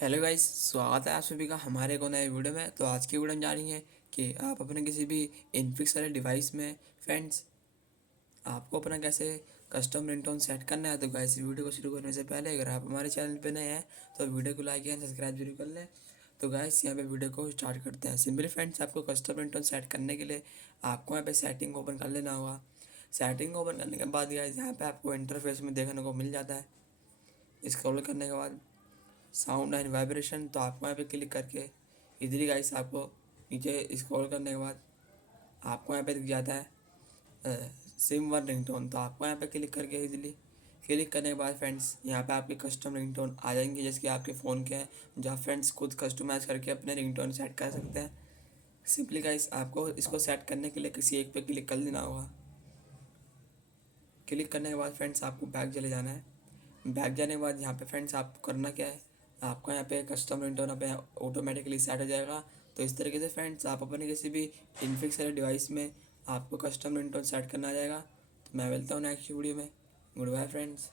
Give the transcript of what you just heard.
Hello guys, स्वागत है आप सभी का हमारे को नए वीडियो में। तो आज की वीडियो में जानेंगे कि आप अपने किसी भी इनफिक्स वाले डिवाइस में फ्रेंड्स आपको अपना कैसे कस्टम रिंगटोन सेट करना है। तो गाइस वीडियो को शुरू करने से पहले अगर आप हमारे चैनल पे नए हैं तो वीडियो को लाइक एंड सब्सक्राइब जरूर कर लें। तो गाइस यहाँ पे वीडियो को स्टार्ट करते हैं। सिंपली फ्रेंड्स, आपको कस्टम रिंगटोन सेट करने के लिए आपको यहाँ पे सेटिंग ओपन कर लेना होगा। सेटिंग ओपन करने के बाद गाइस यहाँ पे आपको इंटरफेस में देखने को मिल जाता है। स्क्रॉल करने के बाद साउंड एंड वाइब्रेशन, तो आपको यहाँ पे क्लिक करके इधर ही गाइस आपको नीचे स्क्रॉल करने के बाद आपको यहाँ पे दिख जाता है सिम वन रिंगटोन। तो आपको यहाँ पे क्लिक करके इजीली क्लिक करने के बाद फ्रेंड्स यहाँ पे आपके कस्टम रिंगटोन आ जाएंगे जैसे कि आपके फ़ोन के हैं, जो आप फ्रेंड्स खुद कस्टमाइज़ करके अपने रिंगटोन सेट कर सकते हैं। सिंपली गाइस आपको इसको सेट करने के लिए किसी एक पे क्लिक कर देना होगा। क्लिक करने के बाद फ्रेंड्स आपको बैक चले जाना है। बैक जाने के बाद यहाँ पे फ्रेंड्स आपको करना क्या है, आपको यहाँ पे कस्टम रिंगटोन पे ऑटोमेटिकली सेट हो जाएगा। तो इस तरीके से फ्रेंड्स आप अपने किसी भी इनफिक्स वाले डिवाइस में आपको कस्टम रिंगटोन सेट करना आ जाएगा। तो मैं मिलता हूँ नेक्स्ट वीडियो में। Good bye friends.